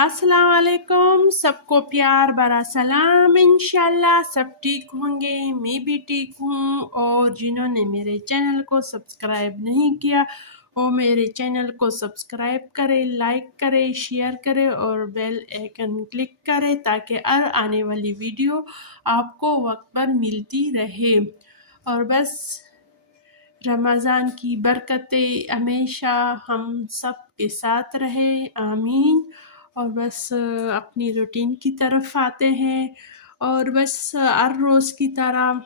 अस्सलाम वालेकुम, सबको प्यार भरा सलाम। इंशाल्लाह सब ठीक होंगे, मैं भी ठीक हूँ। और जिन्होंने मेरे चैनल को सब्सक्राइब नहीं किया वो मेरे चैनल को सब्सक्राइब करें, लाइक करें, शेयर करें और बेल आइकन क्लिक करें ताकि हर आने वाली वीडियो आपको वक्त पर मिलती रहे। और बस रमज़ान की बरकतें हमेशा हम सब के साथ रहे, आमीन। और बस अपनी रूटीन की तरफ आते हैं और बस हर रोज़ की तरह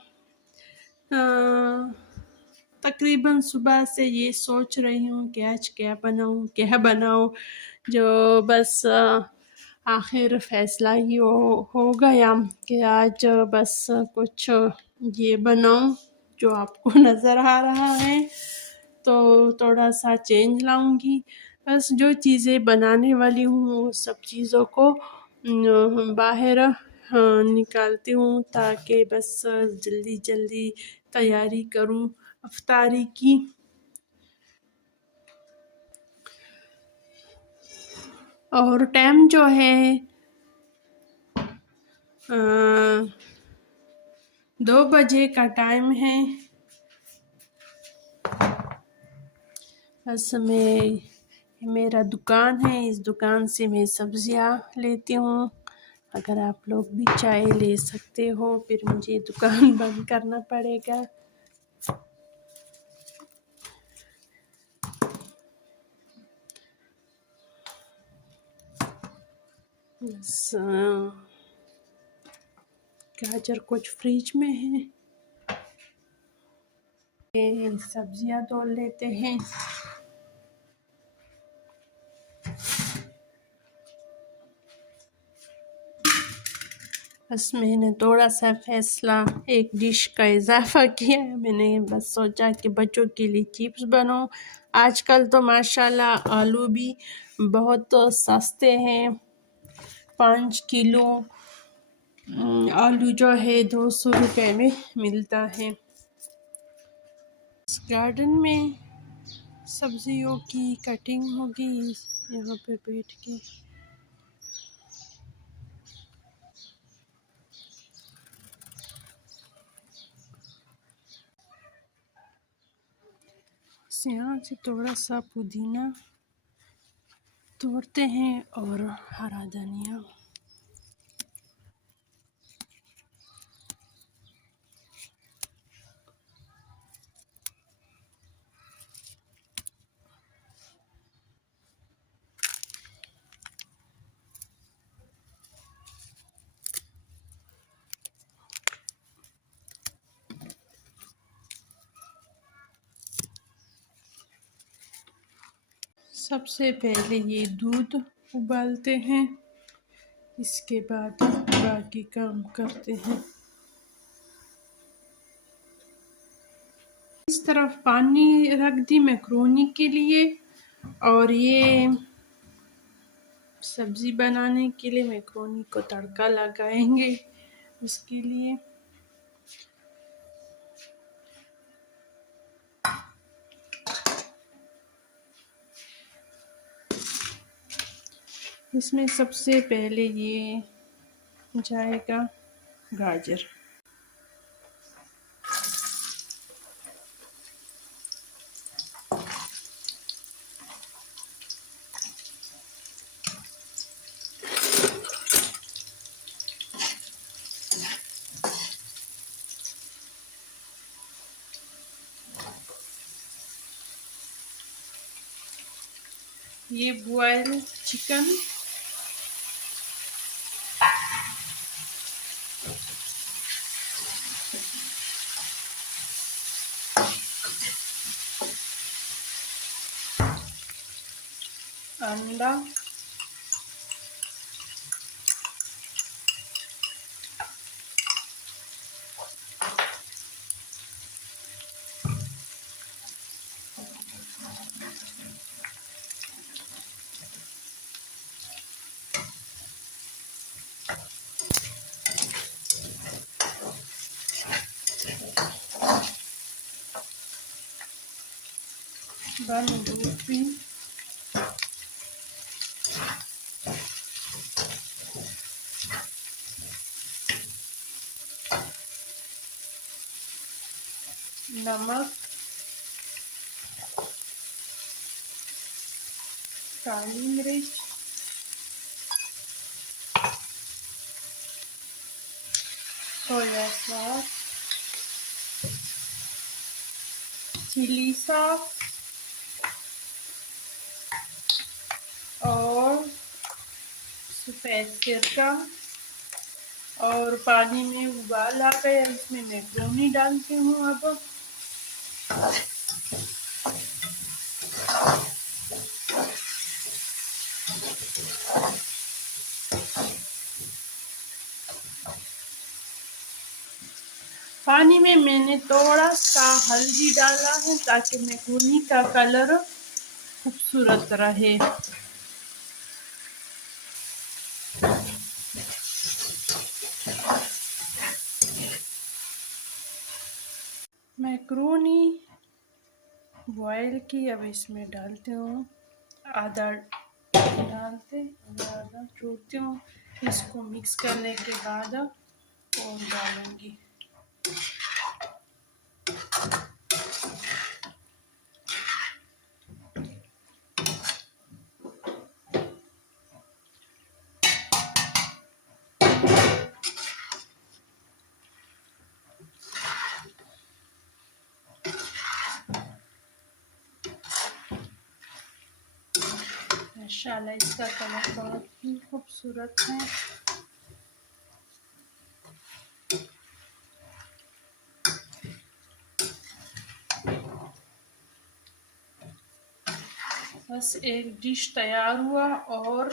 तकरीबन सुबह से ये सोच रही हूँ कि आज क्या बनाऊँ, जो बस आखिर फ़ैसला ही हो गया कि आज बस कुछ ये बनाऊँ जो आपको नज़र आ रहा है। तो थोड़ा सा चेंज लाऊंगी। बस जो चीज़ें बनाने वाली हूँ वो सब चीज़ों को बाहर निकालती हूँ ताकि बस जल्दी जल्दी तैयारी करूँ अफ्तारी की। और टाइम जो है 2 बजे का टाइम है। बस मेरा दुकान है, इस दुकान से मैं सब्जियां लेती हूँ। अगर आप लोग भी चाय ले सकते हो, फिर मुझे दुकान बंद करना पड़ेगा। बस गाजर कुछ फ्रिज में है, सब्जियां तोड़ लेते हैं। बस मैंने थोड़ा सा फैसला एक डिश का इजाफा किया है। मैंने बस सोचा कि बच्चों के लिए चिप्स बनाऊं। आजकल तो माशाल्लाह आलू भी बहुत सस्ते हैं। 5 किलो आलू जो है 200 रुपये में मिलता है। इस गार्डन में सब्जियों की कटिंग होगी यहाँ पे बैठ के। यहाँ से थोड़ा सा पुदीना तोड़ते हैं और हरा धनिया। सबसे पहले ये दूध उबालते हैं, इसके बाद बाकी काम करते हैं। इस तरफ पानी रख दी मैक्रोनी के लिए और ये सब्ज़ी बनाने के लिए मैक्रोनी को तड़का लगाएंगे। उसके लिए इसमें सबसे पहले ये जाएगा गाजर। ये बॉयल चिकन अंडा बंद गोभी नमक, काली मिर्च, सोया सॉस, चिली सॉस और सफ़ेद सिरका। और पानी में उबाल आ गया, इसमें मैक्रोनी डालती हूँ अब। पानी में मैंने थोड़ा सा हल्दी डाला है ताकि मैक्रोनी का कलर खूबसूरत रहे। मैक्रोनी बॉयल की अब इसमें डालती हूँ, आधा डालते आधा छोड़ती हूँ। इसको मिक्स करने के बाद और डालूंगी। माशाल्लाह इसका कलर बहुत ही खूबसूरत है। बस एक डिश तैयार हुआ और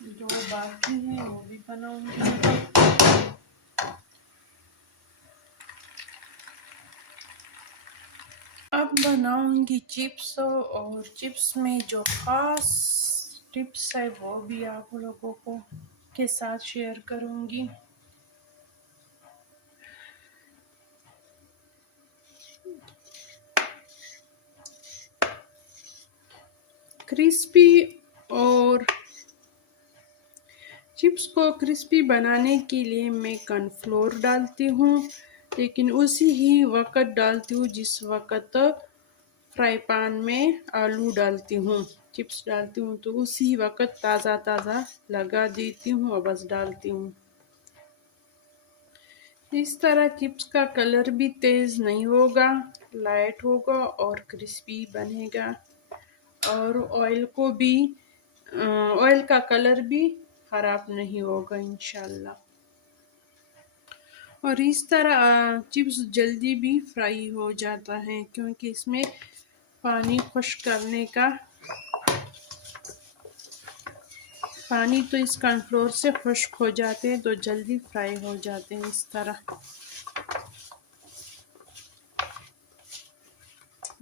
जो बाकी है वो भी बनाऊंगी। अब बनाऊंगी चिप्स, और चिप्स में जो खास टिप्स है वो भी आप लोगों को के साथ शेयर करूंगी। क्रिस्पी और चिप्स को क्रिस्पी बनाने के लिए मैं कॉर्नफ्लोर डालती हूँ, लेकिन उसी ही वक्त डालती हूँ जिस वक्त फ्राई पैन में आलू डालती हूँ, चिप्स डालती हूँ, तो उसी वक्त ताज़ा ताज़ा लगा देती हूँ और बस डालती हूँ। इस तरह चिप्स का कलर भी तेज़ नहीं होगा, लाइट होगा और क्रिस्पी बनेगा। और ऑयल का कलर भी ख़राब नहीं होगा इंशाल्लाह। और इस तरह चिप्स जल्दी भी फ्राई हो जाता है, क्योंकि इसमें पानी तो इस कॉर्नफ्लोर से खुश्क हो जाते हैं, तो जल्दी फ्राई हो जाते हैं इस तरह।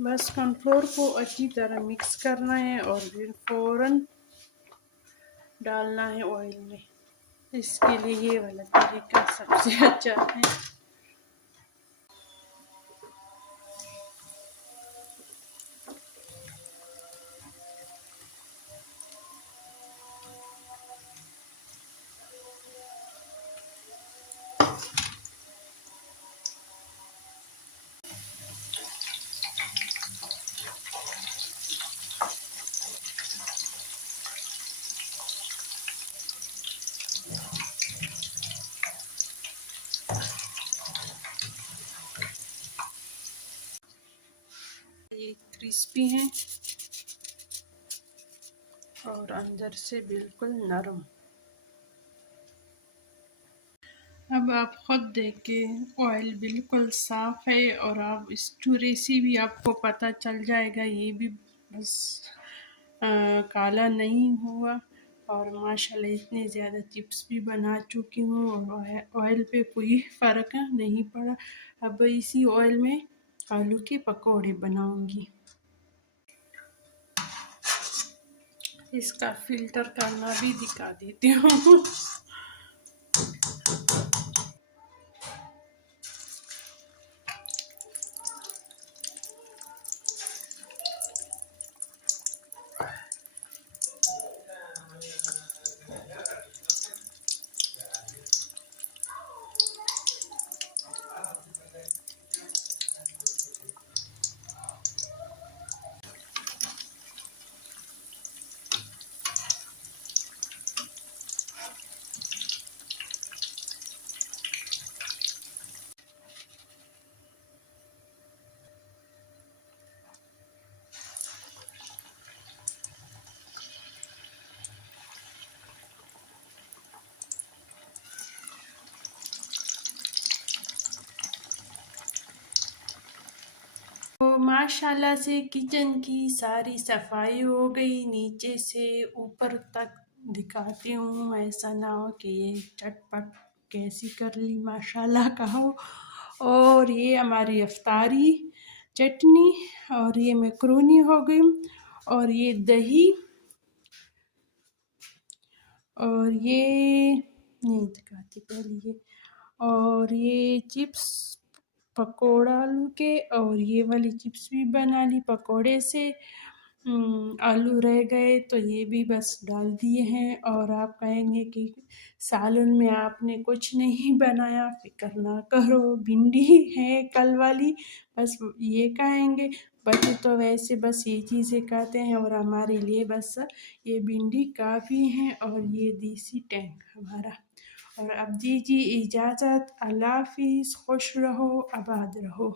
बस कॉर्नफ्लोर को अच्छी तरह मिक्स करना है और फिर फ़ौरन डालना है ऑयल में। इसके लिए ये वाला तरीका सबसे अच्छा है। ये क्रिस्पी हैं और अंदर से बिल्कुल नरम। अब आप खुद देखें, ऑयल बिल्कुल साफ़ है और आप एक्यूरेसी भी आपको पता चल जाएगा, ये भी बस काला नहीं हुआ। और माशाल्लाह इतने ज़्यादा चिप्स भी बना चुकी हूँ और ऑयल पे कोई फ़र्क नहीं पड़ा। अब इसी ऑयल में आलू के पकौड़े बनाऊंगी। इसका फिल्टर करना भी दिखा देती हूँ। माशाल्लाह से किचन की सारी सफाई हो गई, नीचे से ऊपर तक दिखाती हूँ, ऐसा ना हो कि ये चटपट कैसी कर ली, माशाल्लाह कहो। और ये हमारी अफ्तारी चटनी, और ये मैक्रोनी हो गई, और ये दही, और ये नहीं दिखाती पहले ये, और ये चिप्स पकोड़ा आलू के, और ये वाली चिप्स भी बना ली पकोड़े से। आलू रह गए तो ये भी बस डाल दिए हैं। और आप कहेंगे कि सालन में आपने कुछ नहीं बनाया, फिक्र ना करो, भिंडी है कल वाली, बस ये कहेंगे। बच्चे तो वैसे बस ये चीज़ें खाते हैं, और हमारे लिए बस ये भिंडी काफ़ी है, और ये देसी टैंक हमारा। और अब दीजिए इजाज़त, अल्लाह हाफिज़, खुश रहो, आबाद रहो।